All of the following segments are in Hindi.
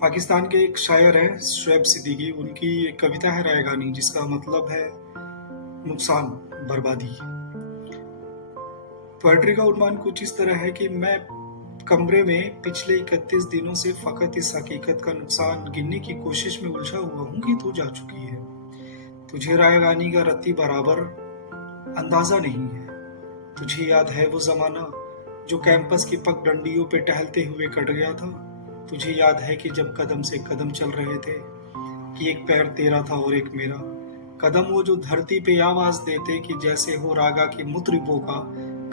पाकिस्तान के एक शायर हैं शुएब सिद्दीकी। उनकी एक कविता है रायगानी, जिसका मतलब है नुकसान, बर्बादी। पोएट्री का उन्माद कुछ इस तरह है कि मैं कमरे में पिछले 31 दिनों से फकत इस हकीकत का नुकसान गिनने की कोशिश में उलझा हुआ हूँ कि तू जा चुकी है। तुझे रायगानी का रत्ती बराबर अंदाजा नहीं है। तुझे याद है वो जमाना जो कैंपस की पगडंडियों पे टहलते हुए कट गया था। तुझे याद है कि जब कदम से कदम चल रहे थे, कि एक पैर तेरा था और एक मेरा। कदम वो जो धरती पे आवाज देते कि जैसे हो रागा की मुतरिबों का।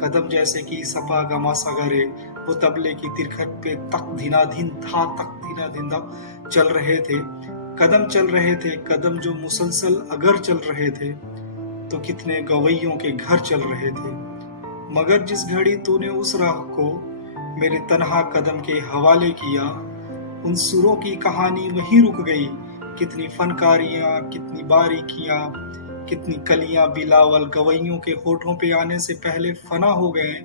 कदम जैसे कि सपा गमा सगरे वो तबले की तिरखट पे तक धीना धिन था, तक धीना धिंदा चल रहे थे। कदम चल रहे थे, कदम जो मुसलसल अगर चल रहे थे, तो कितने गवैयों के घर चल रहे थे। मगर जिस घड़ी तूने उस राह को मेरे तन्हा कदम के हवाले किया, उन सुरों की कहानी वहीं रुक गई। कितनी फनकारियां, कितनी बारीकियां, कितनी कलियां बिलावल गवैयों के होठों पे आने से पहले फना हो गए।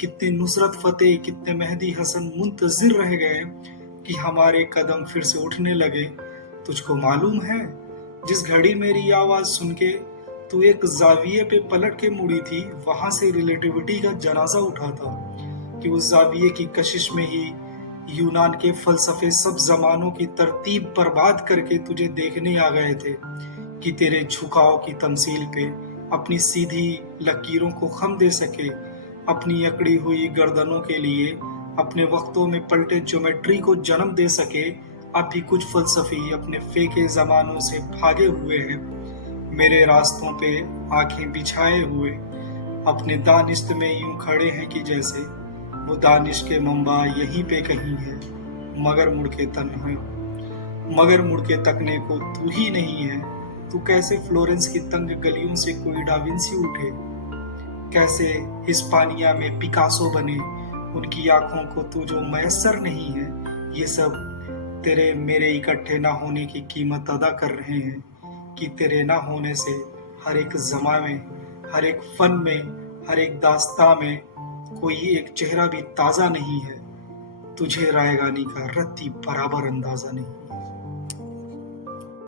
कितने नुसरत फतेह, कितने मेहदी हसन मुंतजिर रह गए कि हमारे कदम फिर से उठने लगे। तुझको मालूम है, जिस घड़ी मेरी आवाज सुन के तू एक जाविये पे पलट के मुड़ी थी, वहां से रिलेटिविटी का जनाजा उठा था। कि उस जाविये की कशिश में ही यूनान के फलसफे सब जमानों की तरतीब बर्बाद करके तुझे देखने आ गए थे। कि तेरे झुकाव की तमसील पे अपनी सीधी लकीरों को खम दे सके, अपनी अकड़ी हुई गर्दनों के लिए अपने वक्तों में पलटे ज्योमेट्री को जन्म दे सके। अब भी कुछ फलसफी अपने फेके जमानों से भागे हुए हैं, मेरे रास्तों पे आंखें बिछाए हुए। अपने दानिश्त में यूं खड़े हैं कि जैसे वो दानिश के मंबा यहीं पे कहीं है। मगर मुड़ के मगर मुड़ के तकने को तू ही नहीं है। तू कैसे फ्लोरेंस की तंग गलियों से कोई डाविंसी उठे, कैसे हिस्पानिया में पिकासो बने, उनकी आंखों को तू जो मयसर नहीं है। ये सब तेरे मेरे इकट्ठे ना होने की कीमत अदा कर रहे हैं। कि तेरे ना होने से हर एक जमा में, हर एक फन में, हर एक दास्तां में कोई एक चेहरा भी ताजा नहीं है। तुझे रायगानी का रत्ती बराबर अंदाजा नहीं।